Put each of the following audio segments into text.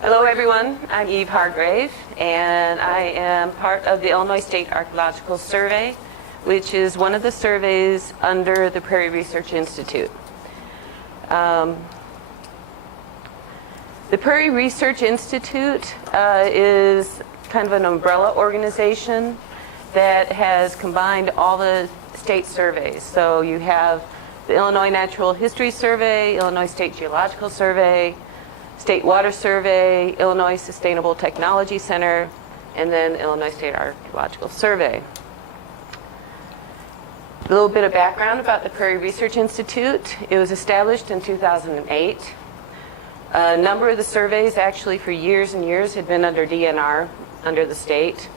Hello everyone, I'm Eve Hargrave, and I am part of the Illinois State Archaeological Survey, which is one of the surveys under the Prairie Research Institute. The Prairie Research Institute is kind of an umbrella organization that has combined all the state surveys. So you have the Illinois Natural History Survey, Illinois State Geological Survey, State Water Survey, Illinois Sustainable Technology Center, and then Illinois State Archaeological Survey. A little bit of background about the Prairie Research Institute. It was established in 2008. A number of the surveys actually for years and years had been under DNR, under the state.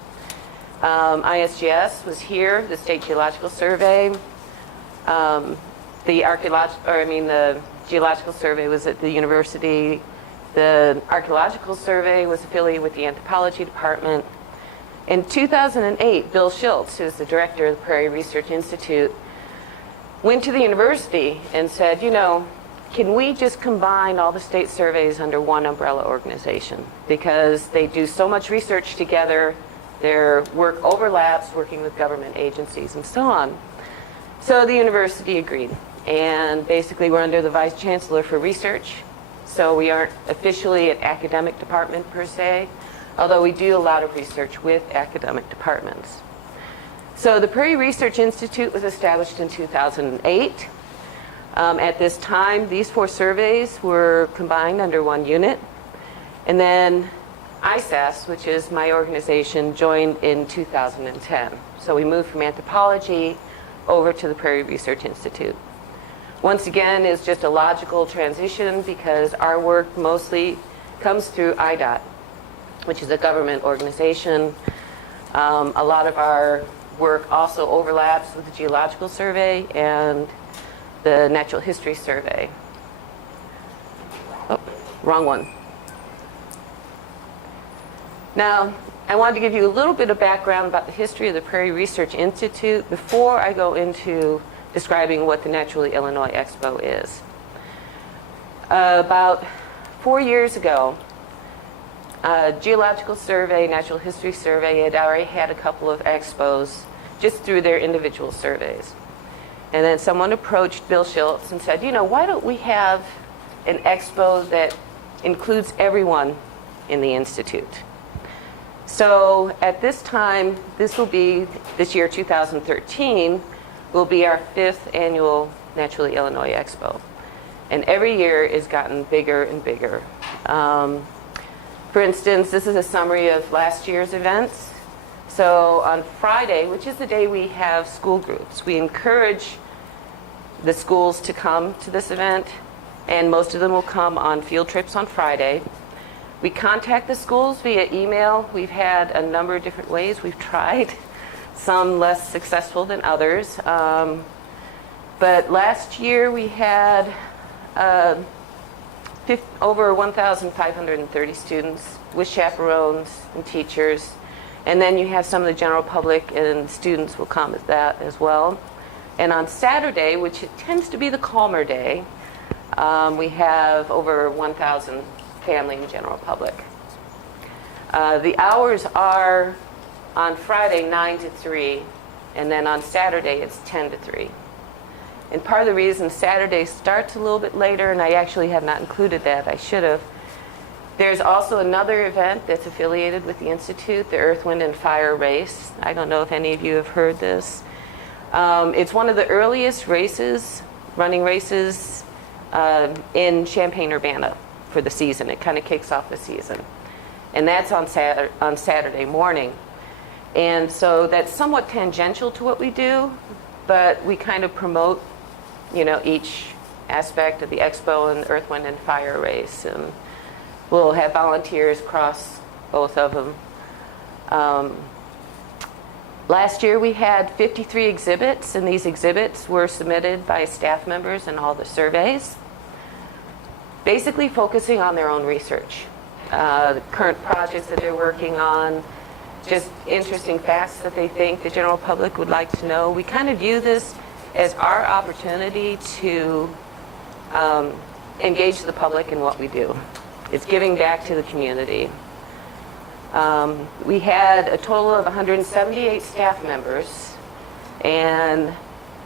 ISGS was here, the State Geological Survey. The Geological Survey was at the university. The Archaeological Survey was affiliated with the Anthropology Department. In 2008, Bill Schultz, who is the director of the Prairie Research Institute, went to the university and said, you know, can we just combine all the state surveys under one umbrella organization? Because they do so much research together, their work overlaps, working with government agencies and so on. So the university agreed. And basically we're under the Vice Chancellor for Research. So we aren't officially an academic department per se, although we do a lot of research with academic departments. So the Prairie Research Institute was established in 2008. At this time, these 4 surveys were combined under one unit. And then ISAS, which is my organization, joined in 2010. So we moved from anthropology over to the Prairie Research Institute. Once again, is just a logical transition because our work mostly comes through IDOT, which is a government organization. A lot of our work also overlaps with the Geological Survey and the Natural History Survey. Oh, wrong one. Now, I wanted to give you a little bit of background about the history of the Prairie Research Institute before I go into describing what the Naturally Illinois Expo is. About 4 years ago, Geological Survey, Natural History Survey had already had a couple of expos just through their individual surveys. And then someone approached Bill Schultz and said, you know, why don't we have an expo that includes everyone in the Institute? So at this time, this year 2013, will be our 5th annual Naturally Illinois Expo. And every year it's gotten bigger and bigger. For instance, this is a summary of last year's events. So on Friday, which is the day we have school groups, we encourage the schools to come to this event, and most of them will come on field trips on Friday. We contact the schools via email. We've had a number of different ways we've tried, some less successful than others. But last year we had over 1,530 students with chaperones and teachers. And then you have some of the general public and students will come as that as well. And on Saturday, which it tends to be the calmer day, we have over 1,000 family and general public. The hours are on Friday 9 to 3, and then on Saturday it's 10 to 3. And part of the reason Saturday starts a little bit later, and I actually have not included that, I should have, there's also another event that's affiliated with the Institute, the Earth, Wind, and Fire Race. I don't know if any of you have heard this. It's one of the earliest races, running races, in Champaign-Urbana for the season. It kind of kicks off the season. And that's on Saturday morning. And so that's somewhat tangential to what we do, but we kind of promote, you know, each aspect of the expo and Earth, Wind, and Fire Race. And we'll have volunteers cross both of them. Last year we had 53 exhibits, and these exhibits were submitted by staff members in all the surveys, basically focusing on their own research, the current projects that they're working on, just interesting facts that they think the general public would like to know. We kind of view this as our opportunity to engage the public in what we do. It's giving back to the community. We had a total of 178 staff members, and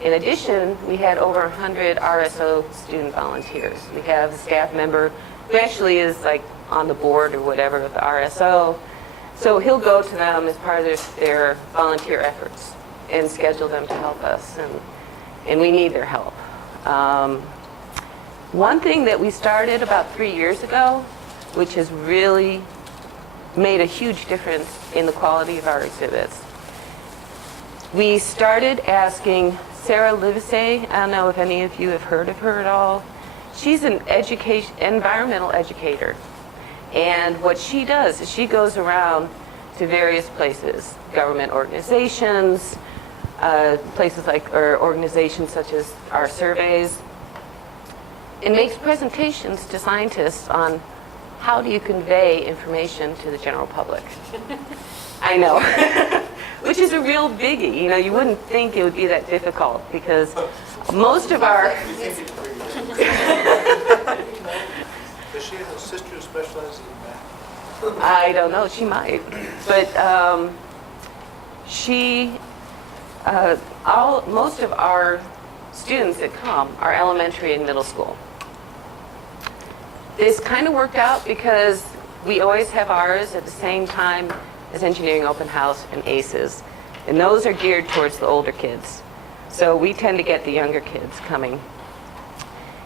in addition, we had over 100 RSO student volunteers. We have a staff member who actually is like on the board or whatever with the RSO, so he'll go to them as part of their volunteer efforts and schedule them to help us, and we need their help. One thing that we started about 3 years ago, which has really made a huge difference in the quality of our exhibits. We started asking Sarah Livesey, I don't know if any of you have heard of her at all. She's an environmental educator. And what she does is she goes around to various places, government organizations, places like, or organizations such as our surveys, and makes presentations to scientists on how do you convey information to the general public. I know, which is a real biggie. You know, you wouldn't think it would be that difficult because most of our... Does she have a sister who specializes in math? I don't know, she might. But most of our students that come are elementary and middle school. This kind of worked out because we always have ours at the same time as Engineering Open House and ACES. And those are geared towards the older kids. So we tend to get the younger kids coming.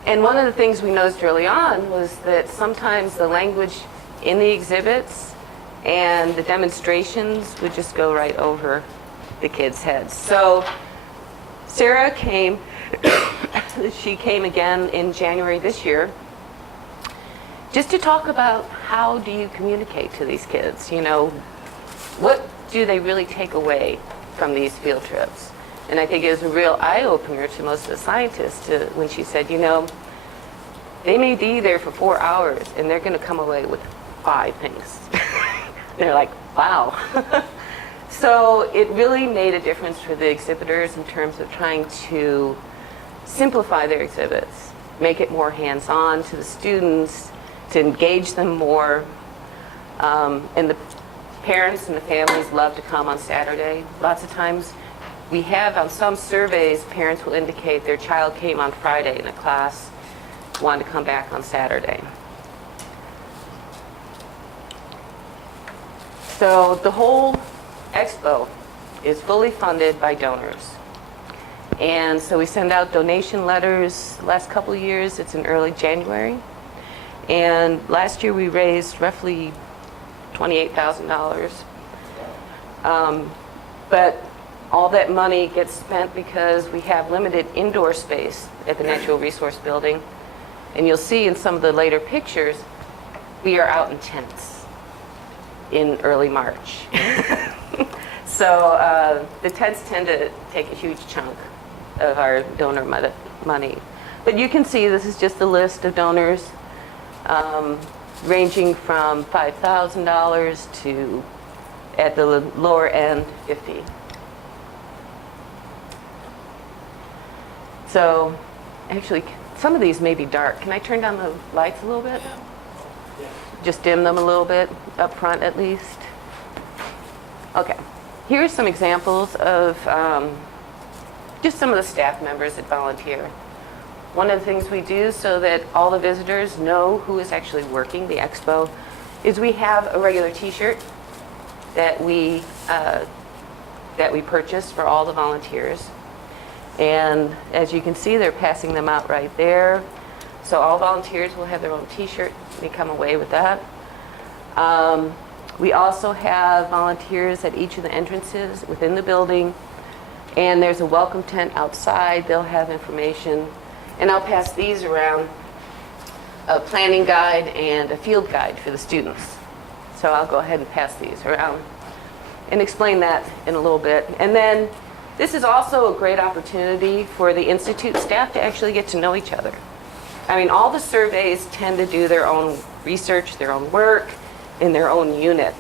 And one of the things we noticed early on was that sometimes the language in the exhibits and the demonstrations would just go right over the kids' heads. So Sarah came, she came again in January this year, just to talk about how do you communicate to these kids, you know, what do they really take away from these field trips? And I think it was a real eye-opener to most of the scientists when she said, you know, they may be there for 4 hours and they're going to come away with 5 things. They're like, wow. So it really made a difference for the exhibitors in terms of trying to simplify their exhibits, make it more hands-on to the students, to engage them more. And the parents and the families love to come on Saturday. Lots of times we have on some surveys, parents will indicate their child came on Friday in a class, wanted to come back on Saturday. So the whole expo is fully funded by donors. And so we send out donation letters last couple of years. It's in early January. And last year we raised roughly $28,000. But all that money gets spent because we have limited indoor space at the Natural Resource Building. And you'll see in some of the later pictures, we are out in tents in early March. So the tents tend to take a huge chunk of our donor money. But you can see this is just a list of donors ranging from $5,000 to, at the lower end, $50,000. So actually, some of these may be dark. Can I turn down the lights a little bit? Just dim them a little bit, up front at least. Okay. Here are some examples of just some of the staff members that volunteer. One of the things we do so that all the visitors know who is actually working the expo is we have a regular t-shirt that we purchase for all the volunteers. And as you can see, they're passing them out right there. So all volunteers will have their own t-shirt. They come away with that. We also have volunteers at each of the entrances within the building. And there's a welcome tent outside. They'll have information. And I'll pass these around, a planning guide and a field guide for the students. So I'll go ahead and pass these around and explain that in a little bit. And then this is also a great opportunity for the Institute staff to actually get to know each other. I mean, all the surveys tend to do their own research, their own work, in their own unit.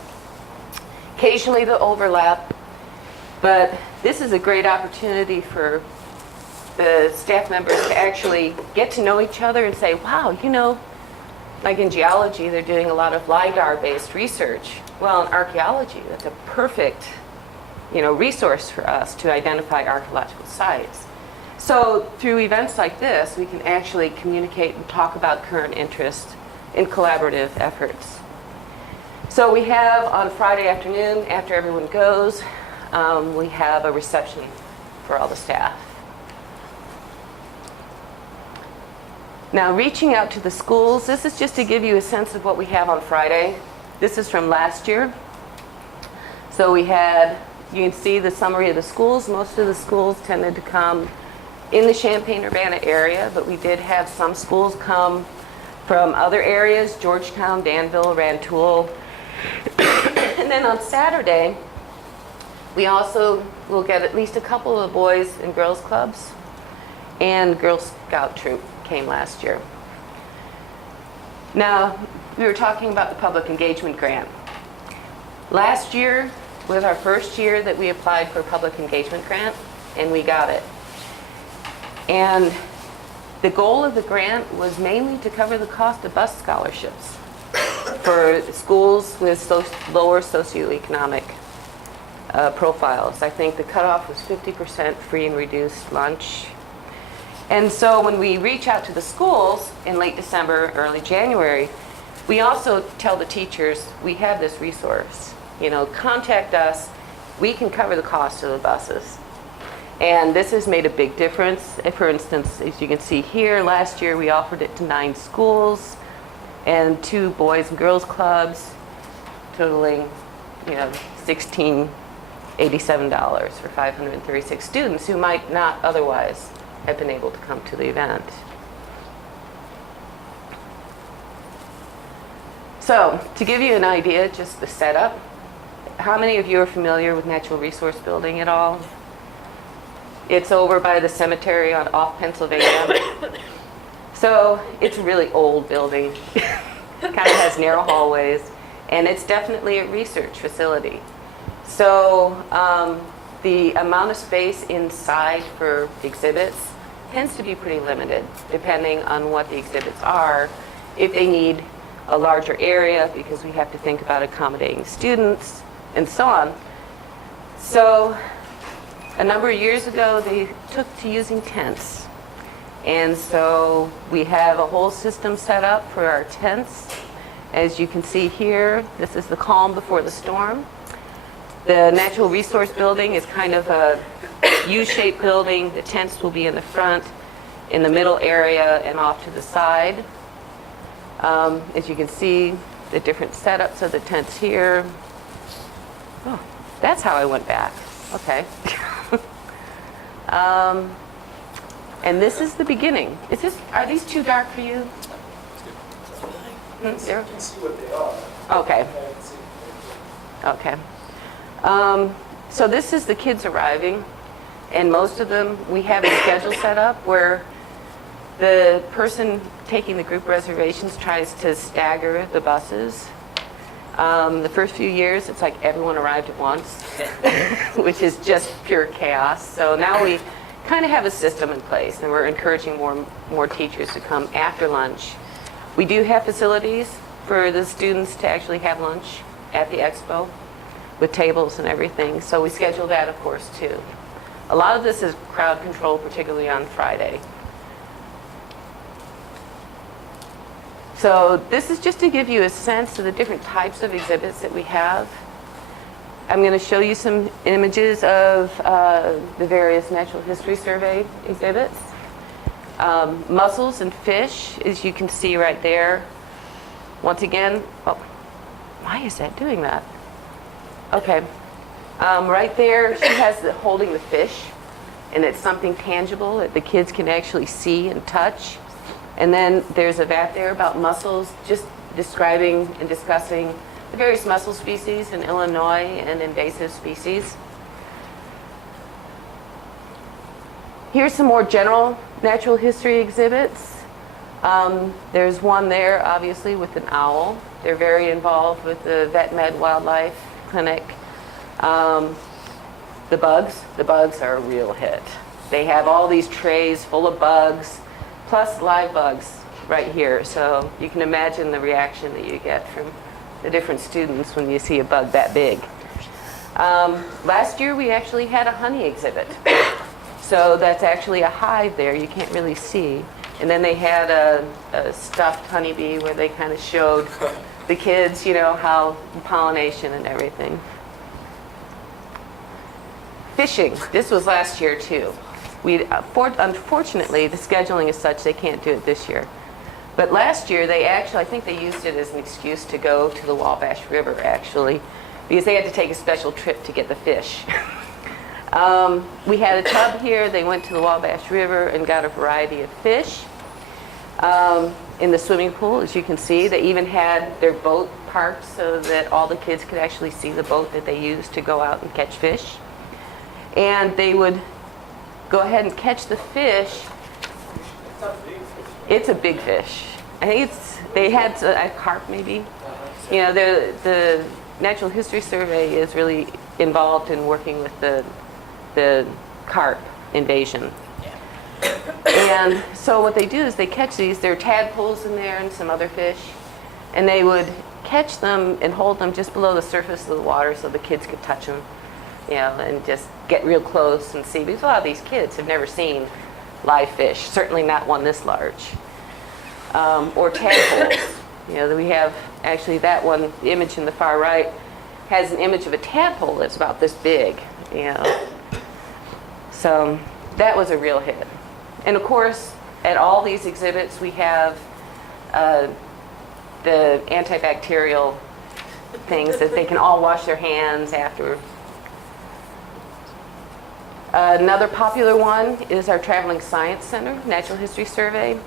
Occasionally they'll overlap, but this is a great opportunity for the staff members to actually get to know each other and say, wow, you know, Like in geology, they're doing a lot of LiDAR-based research. Well, in archaeology, that's a perfect, resource for us to identify archaeological sites. So through events like this, we can actually communicate and talk about current interest in collaborative efforts. So we have on Friday afternoon, after everyone goes, we have a reception for all the staff. Now, reaching out to the schools, this is just to give you a sense of what we have on Friday. This is from last year. So we had, you can see the summary of the schools. Most of the schools tended to come in the Champaign-Urbana area, but we did have some schools come from other areas, Georgetown, Danville, Rantoul. And then on Saturday, we also will get at least a couple of boys and girls clubs, and Girl Scout troop came last year. Now, we were talking about the public engagement grant. Last year was our first year that we applied for a public engagement grant, and we got it. And the goal of the grant was mainly to cover the cost of bus scholarships for schools with lower socioeconomic profiles. I think the cutoff was 50% free and reduced lunch. And so when we reach out to the schools in late December, early January, we also tell the teachers, we have this resource. Contact us. We can cover the cost of the buses. And this has made a big difference. For instance, as you can see here, last year we offered it to 9 schools and 2 boys and girls clubs, totaling, $1,687 for 536 students who might not otherwise have been able to come to the event. So, to give you an idea, just the setup, how many of you are familiar with natural resource building at all? It's over by the cemetery off Pennsylvania. So, it's a really old building. Kind of has narrow hallways, and it's definitely a research facility. So, the amount of space inside for exhibits tends to be pretty limited, depending on what the exhibits are. If they need a larger area, because we have to think about accommodating students, and so on. So, a number of years ago, they took to using tents. And so, we have a whole system set up for our tents. As you can see here, this is the calm before the storm. The natural resource building is kind of a U-shaped building. The tents will be in the front, in the middle area, and off to the side. As you can see, the different setups of the tents here. Oh, that's how I went back. Okay. And this is the beginning. Are these too dark for you? You can see what they are. Okay. Okay. So this is the kids arriving, and most of them, we have a schedule set up where the person taking the group reservations tries to stagger the buses. The first few years, it's like everyone arrived at once, which is just pure chaos. So now we kind of have a system in place, and we're encouraging more teachers to come after lunch. We do have facilities for the students to actually have lunch at the expo with tables and everything. So we schedule that, of course, too. A lot of this is crowd control, particularly on Friday. So this is just to give you a sense of the different types of exhibits that we have. I'm going to show you some images of the various Natural History Survey exhibits. Mussels and fish, as you can see right there. Once again, oh, why is that doing that? Okay. Right there, she has holding the fish, and it's something tangible that the kids can actually see and touch. And then there's a vat there about mussels, just describing and discussing the various mussel species in Illinois and invasive species. Here's some more general natural history exhibits. There's one there, obviously, with an owl. They're very involved with the Vet Med Wildlife Clinic. The bugs are a real hit. They have all these trays full of bugs, plus live bugs right here. So you can imagine the reaction that you get from the different students when you see a bug that big. Last year we actually had a honey exhibit. So that's actually a hive there, you can't really see. And then they had a stuffed honeybee where they kind of showed the kids, you know, how pollination and everything. Fishing, this was last year too. Unfortunately, the scheduling is such they can't do it this year. But last year, they actually, I think they used it as an excuse to go to the Wabash River, actually, because they had to take a special trip to get the fish. We had a tub here. They went to the Wabash River and got a variety of fish. In the swimming pool, as you can see, they even had their boat parked so that all the kids could actually see the boat that they used to go out and catch fish. And they would go ahead and catch the fish. It's a big fish. I think they had a carp maybe. You know, the Natural History Survey is really involved in working with the carp invasion. And so what they do is they catch these, there are tadpoles in there and some other fish, and they would catch them and hold them just below the surface of the water so the kids could touch them, you know, and just get real close and see, because a lot of these kids have never seen live fish, certainly not one this large. Or tadpoles. You know, we have actually that one, the image in the far right, has an image of a tadpole that's about this big, you know. So that was a real hit. And of course, at all these exhibits, we have the antibacterial things that they can all wash their hands after. Another popular one is our Traveling Science Center, Natural History Survey.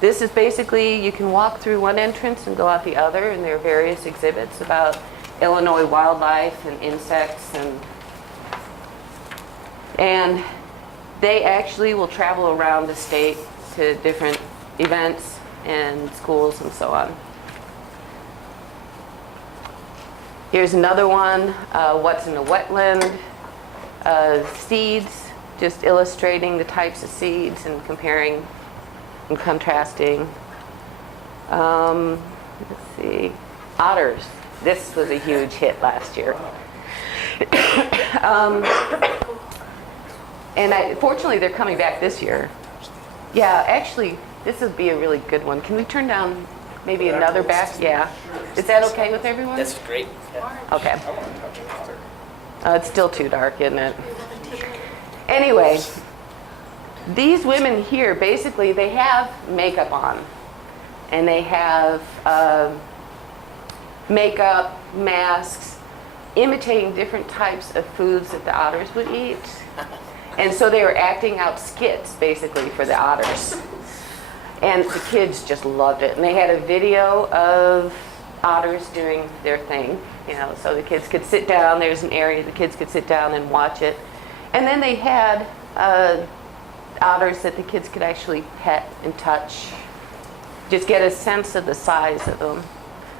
This is basically, you can walk through one entrance and go out the other, and there are various exhibits about Illinois wildlife and insects, and they actually will travel around the state to different events and schools and so on. Here's another one, what's in a wetland, seeds, just illustrating the types of seeds and comparing and contrasting. Let's see, otters. This was a huge hit last year. And fortunately, they're coming back this year. Yeah, actually, this would be a really good one. Can we turn down maybe another back? Yeah. Is that okay with everyone? That's great. Yeah. Okay. It's still too dark, isn't it? Anyway, these women here, basically, they have makeup on. And they have makeup, masks, imitating different types of foods that the otters would eat. And so they were acting out skits, basically, for the otters. And the kids just loved it. And they had a video of otters doing their thing, you know, so the kids could sit down. There's an area the kids could sit down and watch it. And then they had otters that the kids could actually pet and touch, just get a sense of the size of them.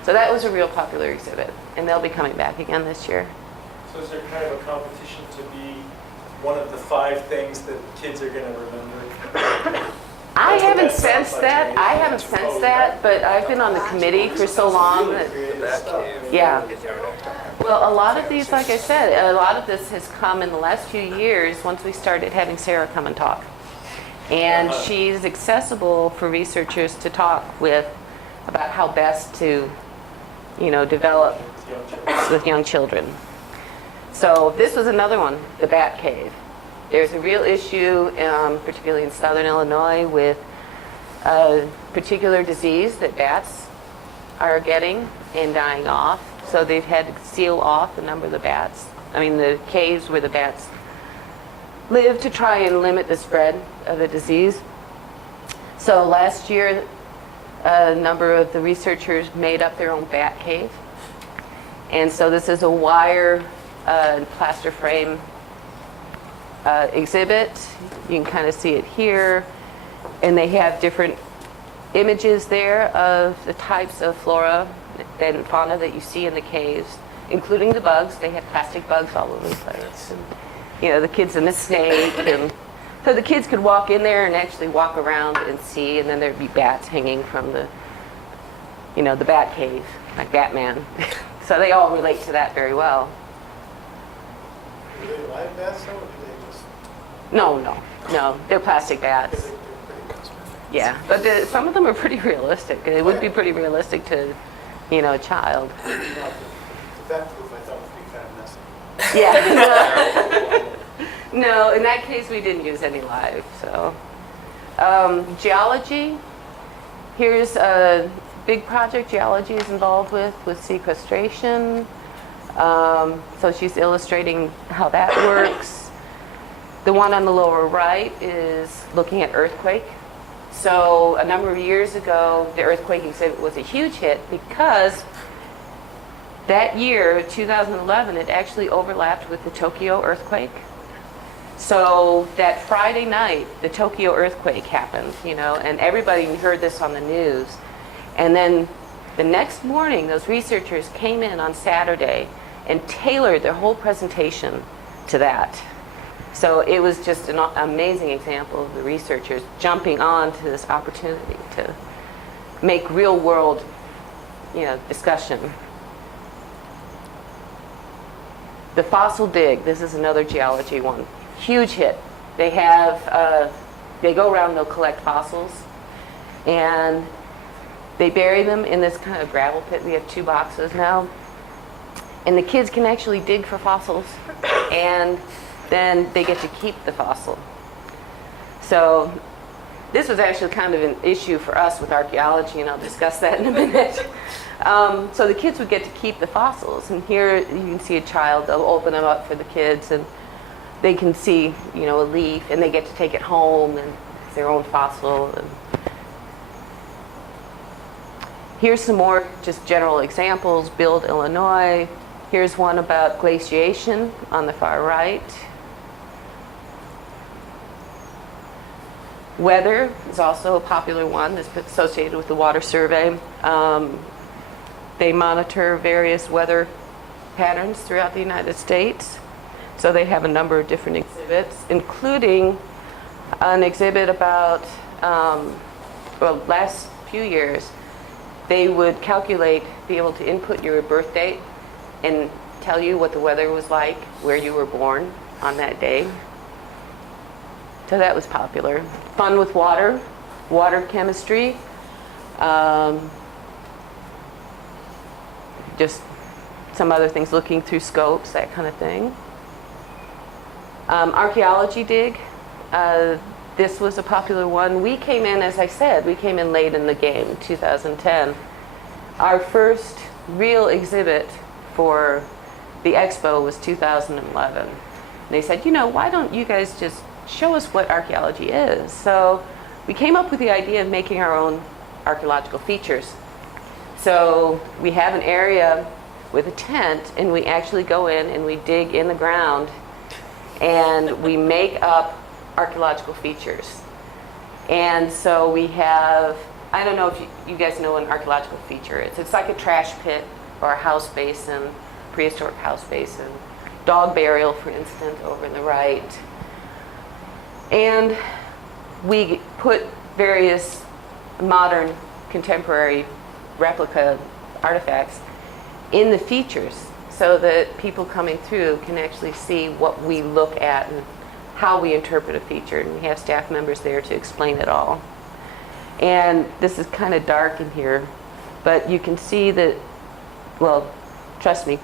So that was a real popular exhibit, and they'll be coming back again this year. So is there kind of a competition to be one of the 5 things that kids are going to remember? I haven't sensed that. I haven't sensed that, but I've been on the committee for so long that, yeah. Well, a lot of these, like I said, a lot of this has come in the last few years once we started having Sarah come and talk. And she's accessible for researchers to talk with about how best to, you know, develop with young children. So this was another one, the bat cave. There's a real issue, particularly in southern Illinois, with a particular disease that bats are getting and dying off. So they've had to seal off a number of the bats. I mean, the caves where the bats live to try and limit the spread of the disease. So last year, a number of the researchers made up their own bat cave. And so this is a wire plaster frame exhibit. You can kind of see it here. And they have different images there of the types of flora and fauna that you see in the caves, including the bugs. They have plastic bugs all over the place. And, you know, the kids in the snake and So the kids could walk in there and actually walk around and see, and then there'd be bats hanging from the, the bat cave, like Batman. So they all relate to that very well. Do they live bats though, or do they just? No, they're plastic bats. They're pretty cosmetic. Yeah, but some of them are pretty realistic. It would be pretty realistic to, a child. The bat proof I thought would be kind of messy. Yeah. No, in that case, we didn't use any live. So, geology. Here's a big project Geology is involved with sequestration. So she's illustrating how that works. The one on the lower right is looking at earthquake. So a number of years ago, the earthquake exhibit was a huge hit because that year, 2011, it actually overlapped with the Tokyo earthquake. So that Friday night, the Tokyo earthquake happened, and everybody heard this on the news. And then the next morning, those researchers came in on Saturday and tailored their whole presentation to that. So it was just an amazing example of the researchers jumping on to this opportunity to make real world, discussion. The fossil dig, this is another geology one. Huge hit. They go around, they'll collect fossils, and they bury them in this kind of gravel pit. We have 2 boxes now. And the kids can actually dig for fossils, and then they get to keep the fossil. So this was actually kind of an issue for us with archaeology, and I'll discuss that in a minute. So the kids would get to keep the fossils, and here you can see a child. They'll open them up for the kids, and they can see, a leaf, and they get to take it home, and it's their own fossil. And here's some more just general examples. Build, Illinois. Here's one about glaciation on the far right. Weather is also a popular one that's associated with the water survey. They monitor various weather patterns throughout the United States. So they have a number of different exhibits, including an exhibit about, last few years, they would be able to input your birth date and tell you what the weather was like, where you were born on that day. So that was popular. Fun with water chemistry, just some other things, looking through scopes, that kind of thing. Archaeology Dig, this was a popular one. We came in, as I said, late in the game, 2010. Our first real exhibit for the expo was 2011. And they said, why don't you guys just show us what archaeology is? So we came up with the idea of making our own archaeological features. So we have an area with a tent, and we actually go in and we dig in the ground and we make up archaeological features. And so we have, I don't know if you guys know what an archaeological feature is. It's like a trash pit or a house basin, prehistoric house basin, dog burial, for instance, over in the right. And we put various modern, contemporary replica artifacts in the features so that people coming through can actually see what we look at and how we interpret a feature. And we have staff members there to explain it all. And this is kind of dark in here, but you can see that, well, trust me,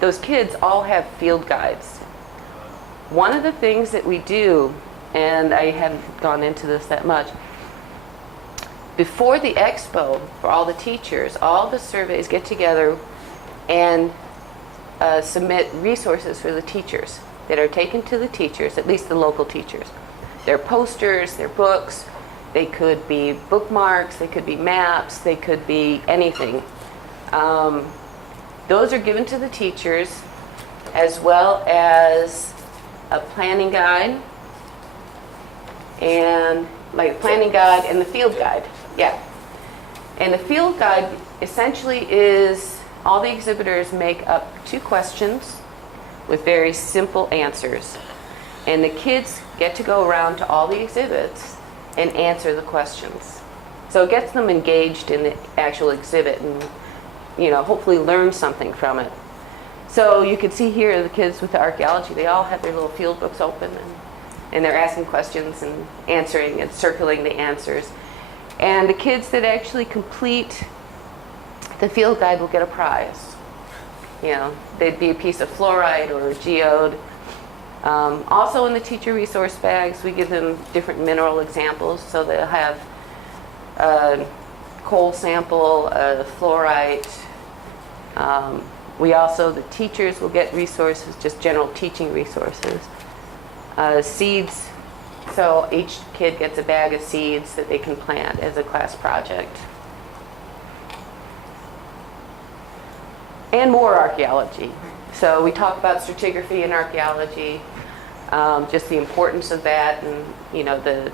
those kids all have field guides. One of the things that we do, and I haven't gone into this that much, before the expo, for all the teachers, all the surveys get together and submit resources for the teachers that are taken to the teachers, at least the local teachers. Their posters, their books, they could be bookmarks, they could be maps, they could be anything. Those are given to the teachers, as well as a planning guide, and like a planning guide and the field guide. Yeah. And the field guide essentially is all the exhibitors make up 2 questions with very simple answers. And the kids get to go around to all the exhibits and answer the questions. So it gets them engaged in the actual exhibit and, hopefully learn something from it. So you can see here the kids with the archaeology, they all have their little field books open and they're asking questions and answering and circling the answers. And the kids that actually complete the field guide will get a prize. They'd be a piece of fluorite or a geode. Also in the teacher resource bags, we give them different mineral examples. So they'll have a coal sample, a fluorite. The teachers will get resources, just general teaching resources. Seeds, so each kid gets a bag of seeds that they can plant as a class project. And more archaeology. So we talk about stratigraphy and archaeology, just the importance of that, and the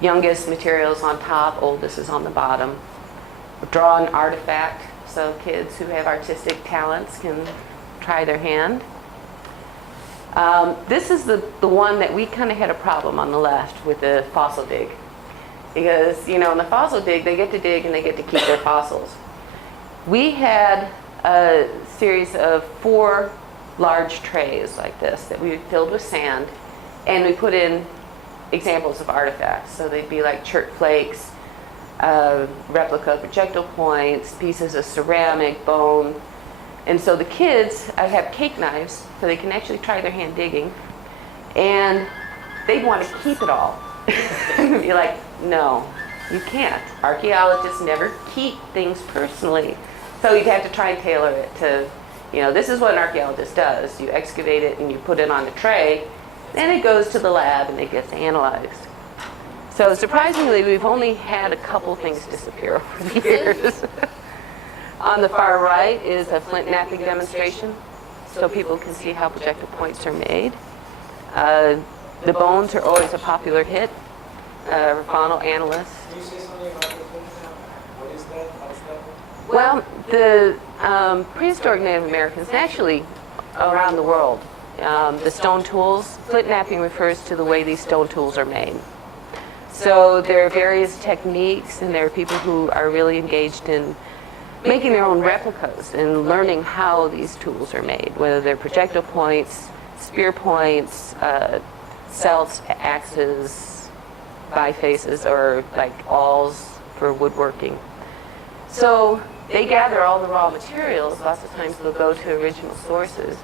youngest materials on top, oldest is on the bottom. Draw an artifact, so kids who have artistic talents can try their hand. This is the one that we kind of had a problem on the left with the fossil dig. Because, in the fossil dig, they get to dig and they get to keep their fossils. We had a series of 4 large trays like this that we filled with sand, and we put in examples of artifacts. So they'd be like chert flakes, replica projectile points, pieces of ceramic, bone. And so the kids have cake knives, so they can actually try their hand digging, and they'd want to keep it all. You're like, no, you can't. Archaeologists never keep things personally. So you'd have to try and tailor it to, this is what an archaeologist does. You excavate it and you put it on a tray, then it goes to the lab and it gets analyzed. So surprisingly, we've only had a couple things disappear over the years. On the far right is a Flint Knapping demonstration, so people can see how projectile points are made. The bones are always a popular hit. Faunal analysts. Can you say something about the Flint Knapping? What is that? How's that? Well, the prehistoric Native Americans, and actually around the world, the stone tools, Flint Knapping refers to the way these stone tools are made. So there are various techniques, and there are people who are really engaged in making their own replicas and learning how these tools are made, whether they're projectile points, spear points, celts, axes, bifaces, or like awls for woodworking. So they gather all the raw materials. Lots of times they'll go to original sources,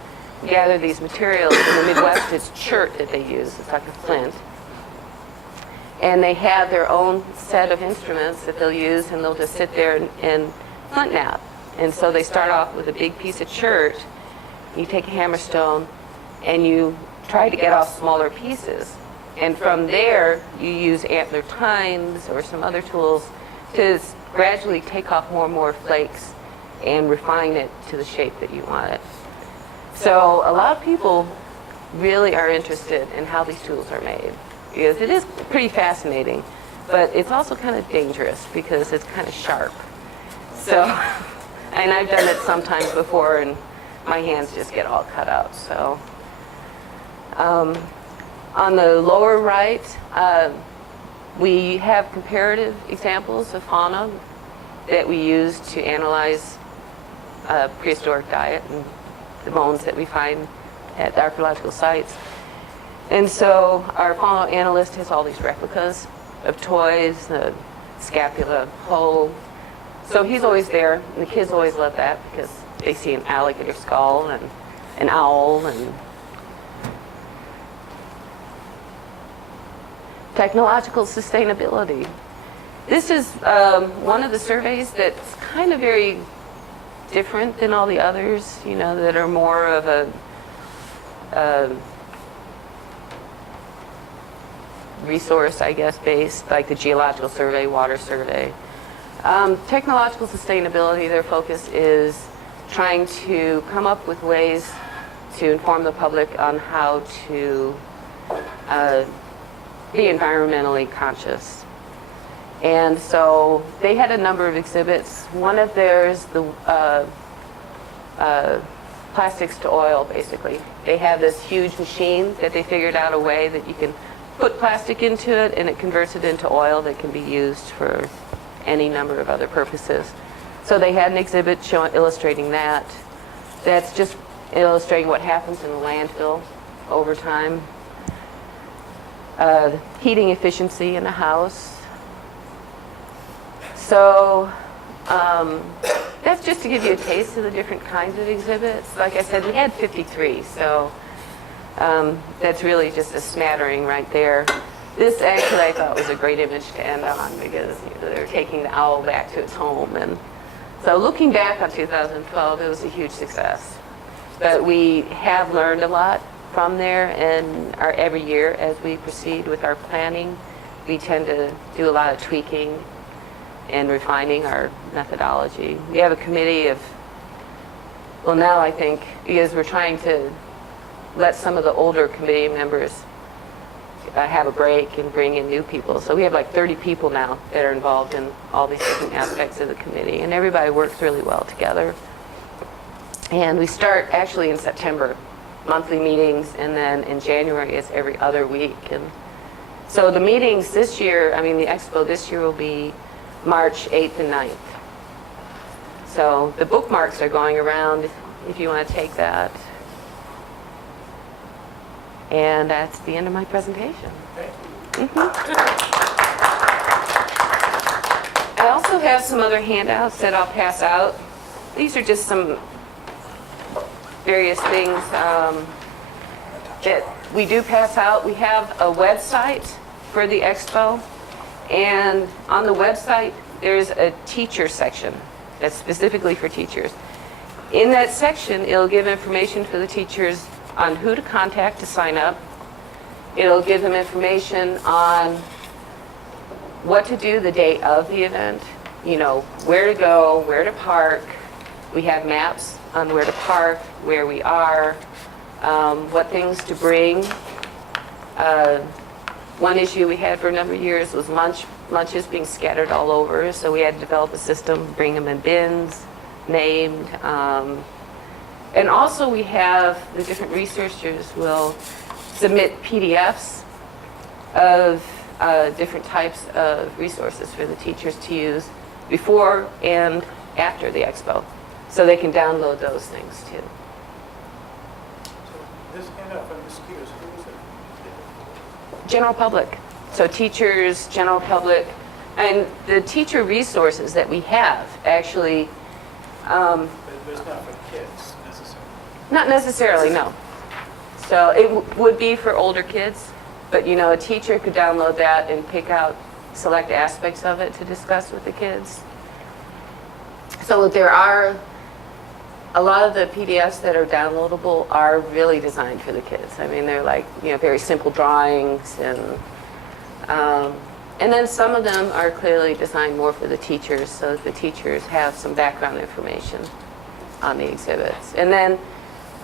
gather these materials. In the Midwest, it's chert that they use. It's like a flint. And they have their own set of instruments that they'll use, and they'll just sit there and flint knap. And so they start off with a big piece of chert. You take a hammerstone and you try to get off smaller pieces. And from there, you use antler tines or some other tools to gradually take off more and more flakes and refine it to the shape that you want it. So a lot of people really are interested in how these tools are made, because it is pretty fascinating, but it's also kind of dangerous because it's kind of sharp. So, and I've done it sometimes before, and my hands just get all cut up. So, on the lower right, we have comparative examples of fauna that we use to analyze prehistoric diet and the bones that we find at the archaeological sites. And so our faunal analyst has all these replicas of toys, the scapula, hoe. So he's always there, and the kids always love that because they see an alligator skull and an owl. And technological sustainability. This is one of the surveys that's kind of very different than all the others, that are more of a resource, I guess, based, like the Geological Survey, Water Survey. Technological sustainability, their focus is trying to come up with ways to inform the public on how to be environmentally conscious. And so they had a number of exhibits. One of theirs, the plastics to oil, basically. They have this huge machine that they figured out a way that you can put plastic into it and it converts it into oil that can be used for any number of other purposes. So they had an exhibit illustrating that. That's just illustrating what happens in the landfill over time. Heating efficiency in a house. So that's just to give you a taste of the different kinds of exhibits. Like I said, we had 53, so that's really just a smattering right there. This actually I thought was a great image to end on because they're taking the owl back to its home. And so looking back on 2012, it was a huge success. But we have learned a lot from there, and every year as we proceed with our planning, we tend to do a lot of tweaking and refining our methodology. We have a committee of, well now I think, because we're trying to let some of the older committee members have a break and bring in new people. So we have like 30 people now that are involved in all these different aspects of the committee, and everybody works really well together. And we start actually in September, monthly meetings, and then in January it's every other week. And so the meetings this year, I mean the expo this year will be March 8th and 9th. So the bookmarks are going around if you want to take that. And that's the end of my presentation. Thank you. I also have some other handouts that I'll pass out. These are just some various things that we do pass out. We have a website for the expo, and on the website there's a teacher section that's specifically for teachers. In that section, it'll give information for the teachers on who to contact to sign up. It'll give them information on what to do the day of the event, you know, where to go, where to park. We have maps on where to park, where we are, what things to bring. One issue we had for a number of years was lunches being scattered all over, so we had to develop a system, bring them in bins, named. And also we have the different researchers will submit PDFs of different types of resources for the teachers to use before and after the expo. So they can download those things too. So this handout for mosquitoes, who is it? General public. So teachers, general public, and the teacher resources that we have actually, But it's not for kids necessarily. not necessarily, no. So it would be for older kids, but you know, a teacher could download that and pick out select aspects of it to discuss with the kids. So there are a lot of the PDFs that are downloadable are really designed for the kids. I mean, they're like, you know, very simple drawings, and then some of them are clearly designed more for the teachers, so that the teachers have some background information on the exhibits. And then,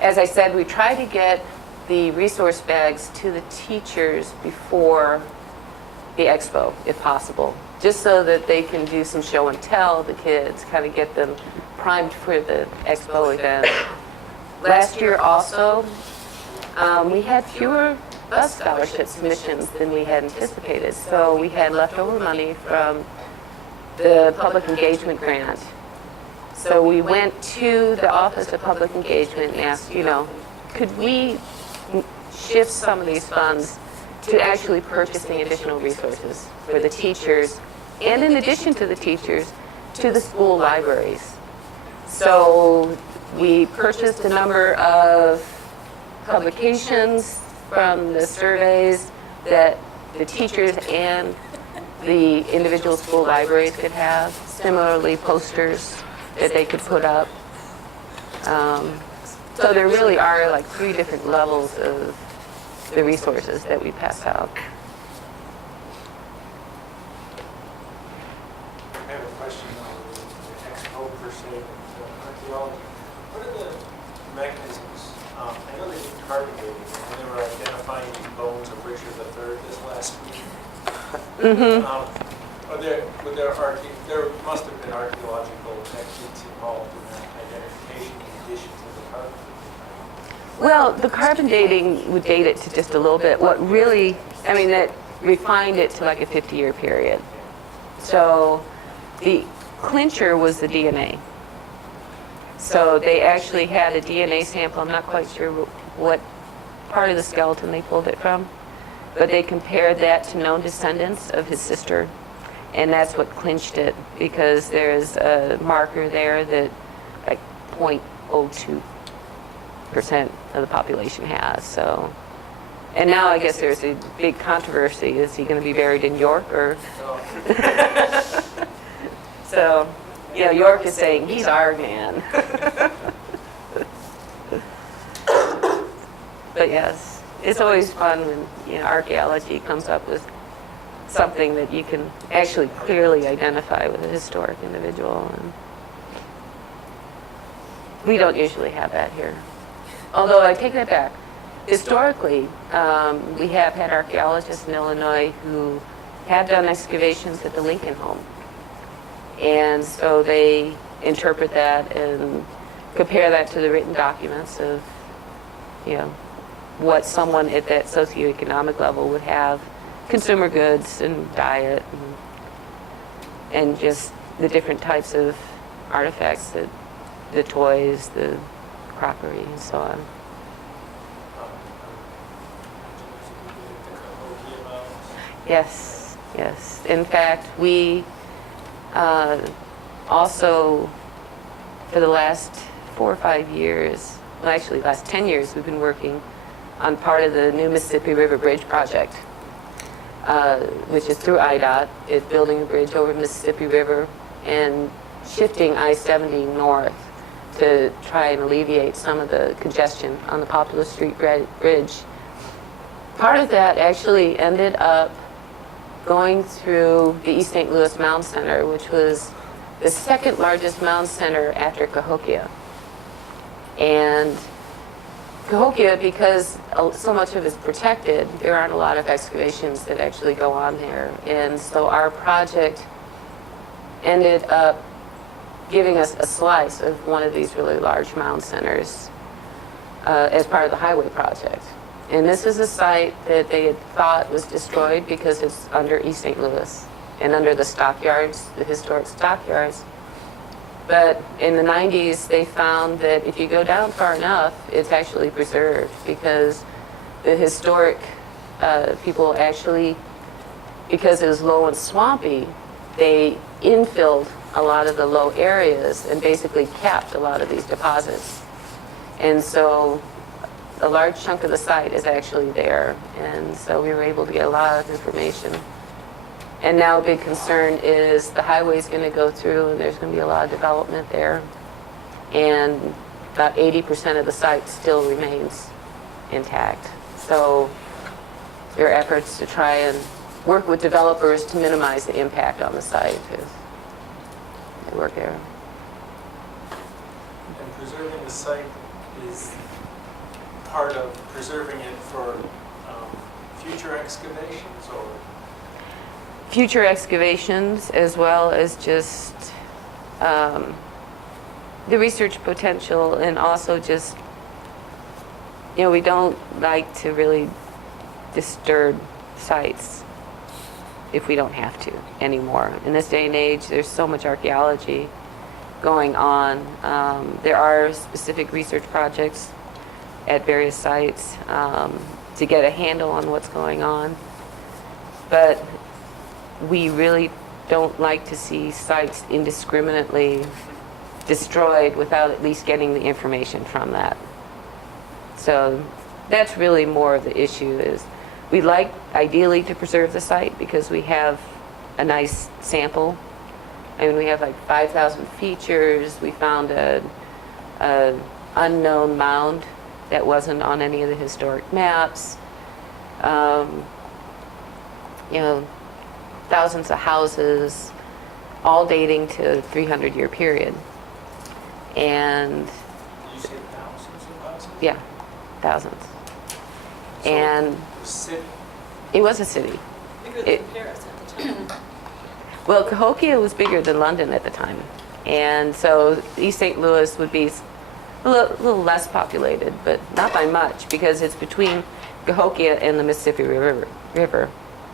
as I said, we try to get the resource bags to the teachers before the expo, if possible, just so that they can do some show and tell the kids, kind of get them primed for the expo event. Last year also, we had fewer bus scholarship submissions than we had anticipated, so we had leftover money from the public engagement grant. So we went to the Office of Public Engagement and asked, you know, could we shift some of these funds to actually purchasing additional resources for the teachers, and in addition to the teachers, to the school libraries. So we purchased a number of publications from the surveys that the teachers and the individual school libraries could have. Similarly, posters that they could put up. So there really are like 3 different levels of the resources that we pass out. I have a question on the expo per se, the archaeology. What are the mechanisms? I know they did Hargrave, and they were identifying these bones of Richard III this last week. There must have been archaeological techniques involved in that identification in addition to the carpentry. Well, the carbon dating would date it to just a little bit. What really, I mean, that refined it to like a 50-year period. So the clincher was the DNA. So they actually had a DNA sample. I'm not quite sure what part of the skeleton they pulled it from, but they compared that to known descendants of his sister, and that's what clinched it, because there's a marker there that like 0.02% of the population has. So, and now I guess there's a big controversy: is he going to be buried in York or? So, you know, York is saying he's our man. But yes, it's always fun when, you know, archaeology comes up with something that you can actually clearly identify with a historic individual. And we don't usually have that here. Although I take that back. Historically, we have had archaeologists in Illinois who have done excavations at the Lincoln home. And so they interpret that and compare that to the written documents of, you know, what someone at that socioeconomic level would have, consumer goods and diet and just the different types of artifacts, the toys, the crockery, and so on. Yes, yes. In fact, we also, for the last 4 or 5 years, well, actually last 10 years, we've been working on part of the new Mississippi River Bridge project, which is through IDOT. It's building a bridge over Mississippi River and shifting I-70 north to try and alleviate some of the congestion on the Poplar Street Bridge. Part of that actually ended up going through the East St. Louis Mound Center, which was the second largest mound center after Cahokia. And Cahokia, because so much of it is protected, there aren't a lot of excavations that actually go on there. And so our project ended up giving us a slice of one of these really large mound centers as part of the highway project. And this is a site that they had thought was destroyed because it's under East St. Louis and under the stockyards, the historic stockyards. But in the 90s, they found that if you go down far enough, it's actually preserved, because the historic people actually, because it was low and swampy, they infilled a lot of the low areas and basically capped a lot of these deposits. And so a large chunk of the site is actually there. And so we were able to get a lot of information. And now a big concern is the highway's going to go through, and there's going to be a lot of development there. And about 80% of the site still remains intact. So there are efforts to try and work with developers to minimize the impact on the site as they work there. And preserving the site is part of preserving it for future excavations, or? Future excavations, as well as just the research potential, and also just, you know, we don't like to really disturb sites if we don't have to anymore. In this day and age, there's so much archaeology going on. There are specific research projects at various sites to get a handle on what's going on. But we really don't like to see sites indiscriminately destroyed without at least getting the information from that. So that's really more of the issue. Is we like ideally to preserve the site because we have a nice sample. I mean, we have like 5,000 features. We found a unknown mound that wasn't on any of the historic maps. You know, thousands of houses, all dating to a 300-year period. And You say thousands of houses? yeah, thousands. So And the city, it was a city. Bigger It- than Paris at the time. Well, Cahokia was bigger than London at the time. And so East St. Louis would be little less populated, but not by much, because it's between Cahokia and the Mississippi River,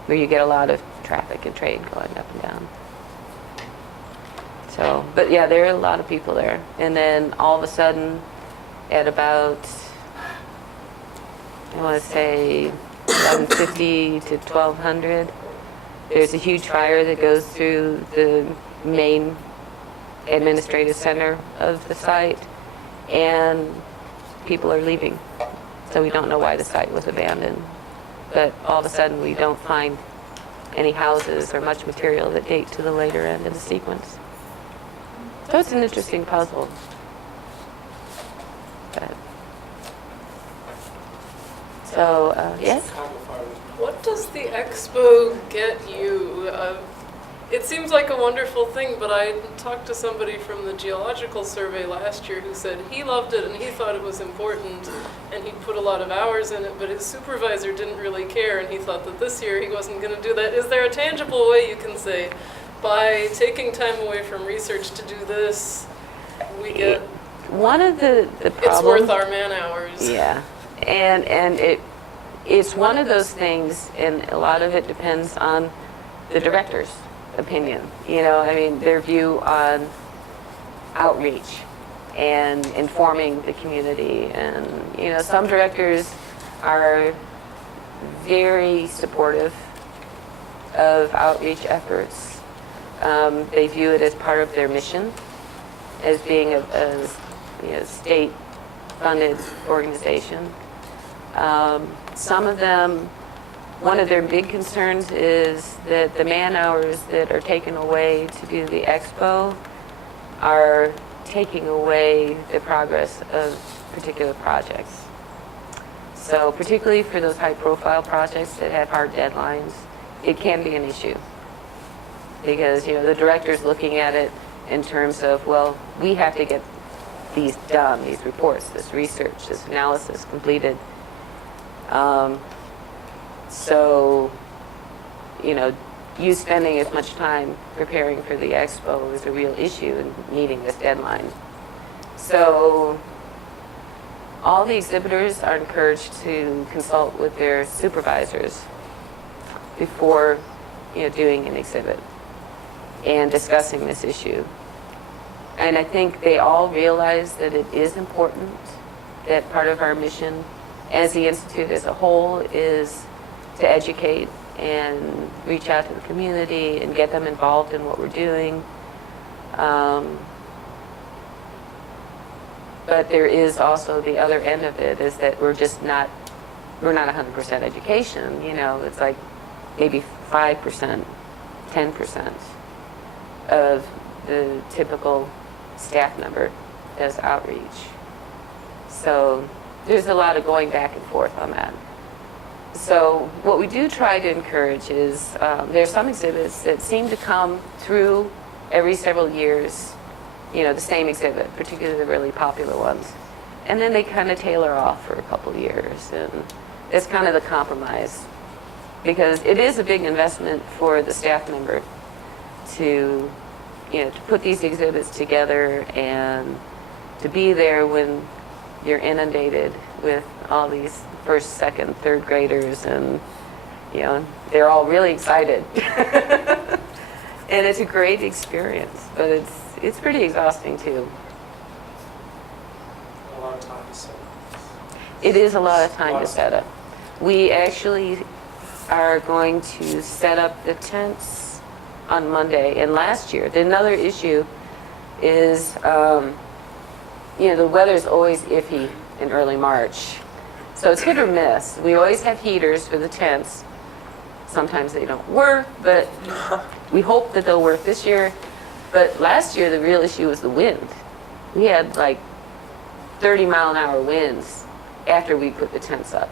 where you get a lot of traffic and trade going up and down. So, but yeah, there are a lot of people there. And then all of a sudden, at about, I want to say 1150 to 1200, there's a huge fire that goes through the main administrative center of the site, and people are leaving. So we don't know why the site was abandoned. But all of a sudden, we don't find any houses or much material that date to the later end of the sequence. So it's an interesting puzzle. But, so, yes? What does the expo get you? It seems like a wonderful thing, but I talked to somebody from the Geological Survey last year who said he loved it and he thought it was important and he put a lot of hours in it, but his supervisor didn't really care and he thought that this year he wasn't going to do that. Is there a tangible way you can say, by taking time away from research to do this, we get... One of the problems... It's worth our man hours. Yeah, and it's one of those things, and a lot of it depends on the director's opinion. You know, I mean, their view on outreach and informing the community. And, you know, some directors are very supportive of outreach efforts. They view it as part of their mission, as being a state-funded organization. Some of them, one of their big concerns is that the man hours that are taken away to do the expo are taking away the progress of particular projects. So particularly for those high-profile projects that have hard deadlines, it can be an issue. Because, you know, the director's looking at it in terms of, well, we have to get these done, these reports, this research, this analysis completed. So, you know, you spending as much time preparing for the expo is a real issue in meeting this deadline. So, all the exhibitors are encouraged to consult with their supervisors before, you know, doing an exhibit and discussing this issue. And I think they all realize that it is important, that part of our mission as the Institute as a whole is to educate and reach out to the community and get them involved in what we're doing. But there is also the other end of it, is that we're not 100% education. You know, it's like maybe 5%, 10% of the typical staff member does outreach. So there's a lot of going back and forth on that. So what we do try to encourage is, there are some exhibits that seem to come through every several years, you know, the same exhibit, particularly the really popular ones. And then they kind of tailor off for a couple of years. And it's kind of the compromise, because it is a big investment for the staff member to, you know, to put these exhibits together and to be there when you're inundated with all these first, second, third graders, and, you know, they're all really excited. And it's a great experience, but it's pretty exhausting too. A lot of time to set up. It is a lot of time to set up. We actually are going to set up the tents on Monday. And last year, another issue is, you know, the weather's always iffy in early March. So it's hit or miss. We always have heaters for the tents. Sometimes they don't work, but we hope that they'll work this year. But last year, the real issue was the wind. We had like 30-mile-an-hour winds after we put the tents up.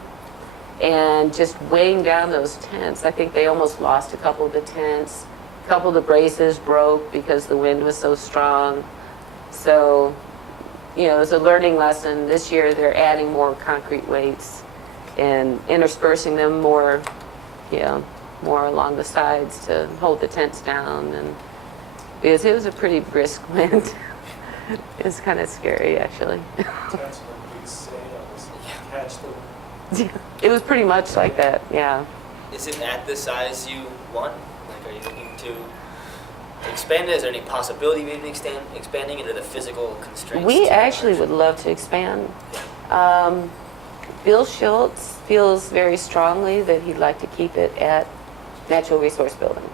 And just weighing down those tents, I think they almost lost a couple of the tents. A couple of the braces broke because the wind was so strong. So, you know, it's a learning lesson. This year they're adding more concrete weights and interspersing them more, you know, more along the sides to hold the tents down. And because it was a pretty brisk wind. It was kind of scary, actually. Contents of big sales, catch them. It was pretty much like that, yeah. Is it at the size you want? Like, are you looking to expand it? Is there any possibility of even expanding it, or the physical constraints? We too actually large? would love to expand. Bill Schultz feels very strongly that he'd like to keep it at Natural Resource Building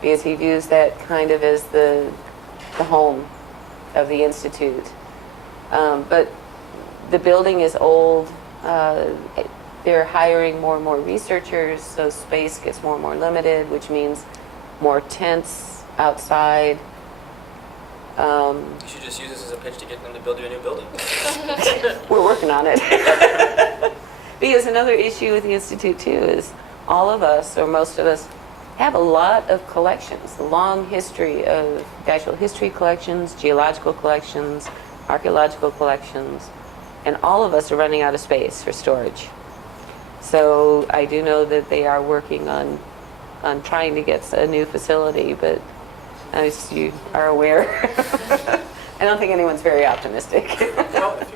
because he views that kind of as the home of the Institute. But the building is old. They're hiring more and more researchers, so space gets more and more limited, which means more tents outside. You should just use this as a pitch to get them to build you a new building. We're working on it. Because another issue with the Institute too is all of us, or most of us, have a lot of collections, a long history of natural history collections, geological collections, archaeological collections, and all of us are running out of space for storage. So I do know that they are working on trying to get a new facility, but as you are aware, I don't think anyone's very optimistic. Well, if